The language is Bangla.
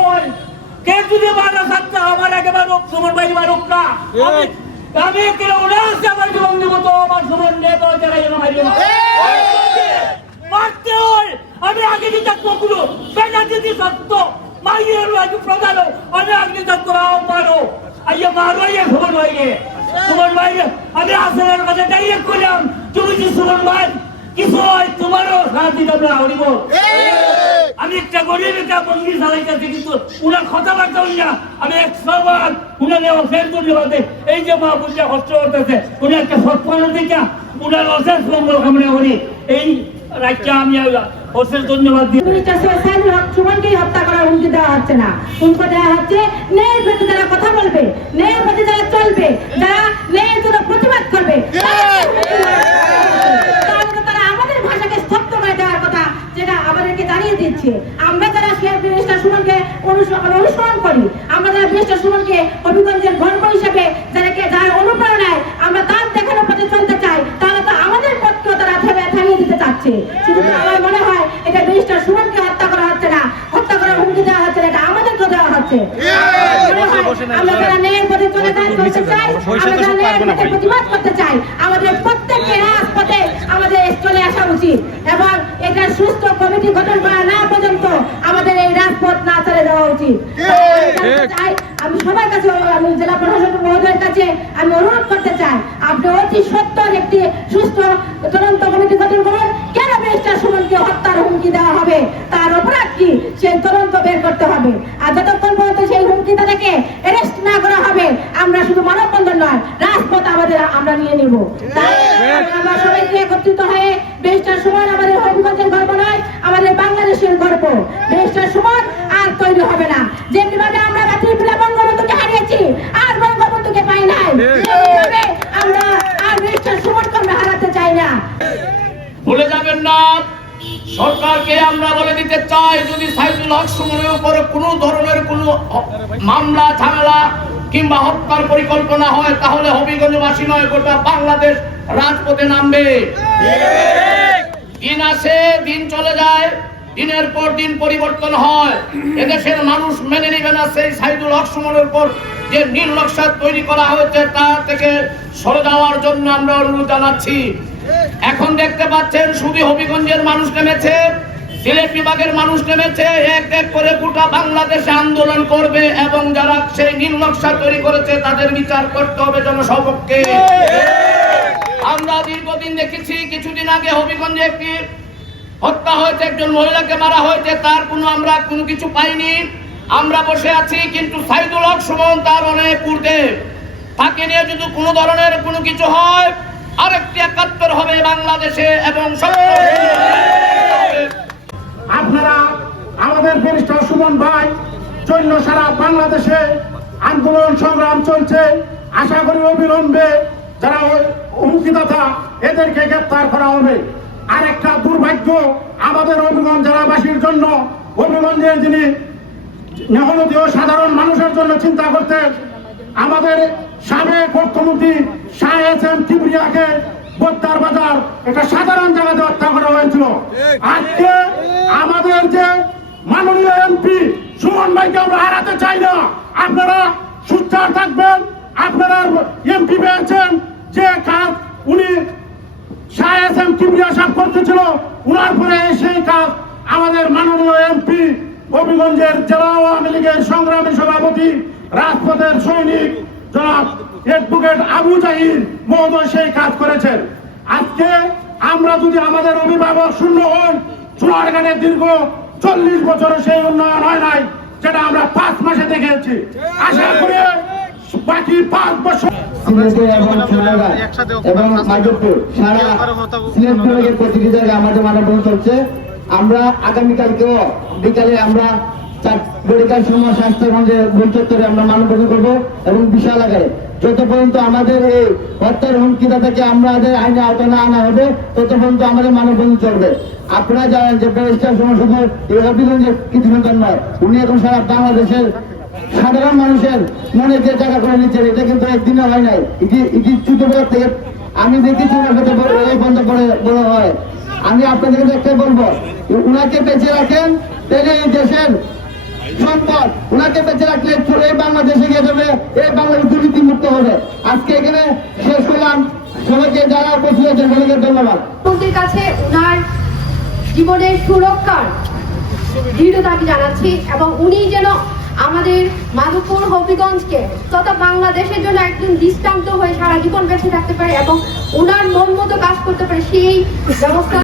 হয়, কে যদি মারা থাকতে আমার একেবারে সবার বাড়ি মারুক না। আমি- কেন অনায়াসে আমার তো আমার জীবন নিয়ে আগে দিতে কখনো সেটা যদি সত্য প্রধান, আমি আগে থাকতো মারো, আইয়া খবর হয়ে তোমার ভাই আমি আসলের কাছে ডাইরেক্ট করলাম তুমি যে সুমন ভাই হয় তোমারও হরিব। আমি একটা গরিব একটা মন্দির চালাইতেছি কিন্তু উনার কথাবার্তা না। আমি একশো বার উনার অশেষ ধন্যবাদ। এই যে মা বুঝে কষ্ট করতেছে উনি একটা সৎপন্ন দিকা উনার অশেষ মঙ্গল কামনা করি। এই রাজ্যে আমি অশেষ ধন্যবাদ দিই। সুমনকেই হত্যা করার হুমকি দেওয়া হচ্ছে না। হুমকি দেওয়া হচ্ছে ন্যায়ের প্রতি যারা কথা বলবে ন্যায়ের প্রতি যারা চলবে যারা ন্যায়ের জন্য প্রতিবাদ করবে তাহলে তারা আমাদের ভাষাকে স্তব্ধ করে দেওয়ার কথা যেটা আমাদেরকে জানিয়ে দিচ্ছে আমরা যারা শেখ মিনিস্টার সুমনকে অনুসরণ অনুসরণ করি। আমরা যারা মিনিস্টার সুমনকে হবিগঞ্জের গর্ব হিসেবে যাদেরকে যার অনুপ্রেরণায় আমরা তার দেখানো পথে চলতে চাই। তাহলে তো আমাদের পথকেও তারা থেমে থামিয়ে দিতে চাচ্ছে। শুধু আমার মনে হয় এটা মিনিস্টার সুমনকে হত্যা করা হচ্ছে না। হত্যা করার হুমকি দেওয়া হচ্ছে না এটা আমাদেরকে দেওয়া হচ্ছে। আমরা যারা ন্যায়ের পথে চলে কাজ করতে চাই আমরা যারা ন্যায়ের পথে প্রতিবাদ করতে চাই। আমাদের প্রত্যেককে রাজপথে আমাদের চলে আসা উচিত। সুস্থ কমিটি গঠন করা না পর্যন্ত আমাদের এই রাজপথ না ছেড়ে দেওয়া উচিত। আমি সবার কাছে আমি জেলা প্রশাসক মহোদয়ের কাছে আমি অনুরোধ করতে চাই আপনি অতি সত্তর একটি সুস্থ তদন্ত কমিটি গঠন করুন কেন মিস্টার সুমনকে হত্যার হুমকি দেওয়া হবে? তার অপরাধ কি? সেই তদন্ত বের করতে হবে। আর যতক্ষণ পর্যন্ত সেই হুমকি তাদেরকে অ্যারেস্ট না করা হবে আমরা শুধু মানববন্ধন নয় রাজপথ আমাদের আমরা নিয়ে নিব। তাই আমরা সবাইকে একত্রিত হয়ে মিস্টার সুমন আমাদের হবিগঞ্জের গর্ব নয় আমাদের গর্ব মিস্টার আর তৈরি হবে না। যেমনি ভাবে আমরা ত্রিপুরা বঙ্গবন্ধুকে হারিয়েছি আর বঙ্গবন্ধুকে পাই নাই। আমরা আর মিস্টার সুমনকে আমরা হারাতে চাই না। ভুলে যাবেন না সরকারকে আমরা বলে দিতে চাই যদি সাইদুল হক সুমনের উপরে কোনো ধরনের কোনো মামলা ঝামেলা কিংবা হত্যার পরিকল্পনা হয় তাহলে হবিগঞ্জবাসী নয় গোটা বাংলাদেশ রাজপথে নামবে। দিন আসে দিন চলে যায়। দিনের পর দিন পরিবর্তন হয়। এদেশের মানুষ মেনে নেবে না সেই সাইদুল হক সুমনের উপর যে নীল নকশা তৈরি করা হয়েছে, তা থেকে সরে যাওয়ার জন্য আমরা অনুরোধ জানাচ্ছি। এখন দেখতে পাচ্ছেন শুধু হবিগঞ্জের মানুষ নেমেছে, সিলেট বিভাগের মানুষ নেমেছে, এক এক করে গোটা বাংলাদেশে আন্দোলন করবে এবং যারা সেই নীল নকশা তৈরি করেছে, তাদের বিচার করতে হবে জনসপক্ষে। আমরা দীর্ঘদিন দেখেছি, কিছুদিন আগে হবিগঞ্জে একটি হত্যা হয়েছে একজন মহিলাকে, মারা হয়েছে, তার কোনো আমরা কোনো কিছু পাইনি। আমরা বসে আছি, কিন্তু সাইদুল হক সুমন তার অনেক ঊর্ধ্বে। তাকে নিয়ে যদি কোনো ধরনের কোনো কিছু হয়, আরেকটি একাত্তর হবে বাংলাদেশে এবং আপনারা আমাদের ব্যারিস্টার সুমন ভাই জন্য সারা বাংলাদেশে আন্দোলন সংগ্রাম চলছে। আশা করি অবিলম্বে যারা হুমকিদাতা এদেরকে গ্রেপ্তার করা হবে। আর একটা দুর্ভাগ্য আমাদের অভিগঞ্জ জেলাবাসীর জন্য। অভিগঞ্জের যিনি মেহনতীয় সাধারণ মানুষের জন্য চিন্তা করতেন, আমাদের সাবেক অর্থমন্ত্রী শাহ এস এম কিবরিয়াকে বদ্দার বাজার এটা সাধারণ জায়গাতে হত্যা করা হয়েছিল। আজকে আমাদের যে মাননীয় এমপি সুমন ভাইকে আমরা হারাতে চাই না। আপনারা সুচার থাকবেন, আপনারা এমপি পেয়েছেন যে কাজ উনি শাহ এস এম কিবরিয়া সাহেব করতেছিল উনার পরে সেই কাজ আমাদের মাননীয় এমপি হবিগঞ্জের জেলা আওয়ামী লীগের সংগ্রামী সভাপতি, রাজপথের সৈনিক জনাব অ্যাডভোকেট আবু জাহির মহোদয় সেই কাজ করেছেন। আজকে আমরা যদি আমাদের অভিভাবক শূন্য হন চুনারগানের দীর্ঘ চল্লিশ বছরে সেই উন্নয়ন হয় নাই, যেটা আমরা পাঁচ মাসে দেখেছি। আশা করি বাকি পাঁচ বছর সিলেটে এবং সোনারগাঁ এবং মাধবপুর সারা সিলেট বিভাগের প্রতিটি জায়গায় আমাদের মানববন্ধন চলছে। আমরা আগামীকালকেও বিকালে আমরা সময় স্বাস্থ্যগঞ্জে আমরা মানববন্ধন করব এবং বিশাল আকারে। যত পর্যন্ত আমাদের এই হত্যার হুমকিটা থেকে আমাদের আইনে আওতায় না আনা হবে তত পর্যন্ত আমাদের মানববন্ধন চলবে। আপনারা জানেন যে ব্যারিস্টার সময় শুধু এই অভিগঞ্জের কিছু সন্তান নয় উনি এখন সারা বাংলাদেশের সাধারণ মানুষের মনে যে জায়গা করে নিচ্ছে, এটা কিন্তু একদিনে হয় নাই। এটি এটি ছোটবেলা থেকে আমি দেখেছি এই বন্ধ করে বড় হয়। আমি আপনাদের কাছে একটাই বলব উনাকে বেঁচে রাখেন তাহলে এই দেশের সম্পদ। উনাকে বেঁচে রাখলে এই বাংলাদেশে গিয়ে যাবে, এই বাংলাদেশ দুর্নীতি মুক্ত হবে। আজকে এখানে শেষ করলাম। সবাইকে যারা উপস্থিত আছেন, সবাইকে ধন্যবাদ। প্রধানমন্ত্রীর কাছে ওনার জীবনের সুরক্ষার দৃঢ় দাবি জানাচ্ছি, এবং উনি যেন আমাদের মাধবপুর হবিগঞ্জকে তথা বাংলাদেশের জন্য একজন দৃষ্টান্ত হয়ে সারা জীবন বেঁচে থাকতে পারে এবং উনার মন মতো কাজ করতে পারে, সেই ব্যবস্থা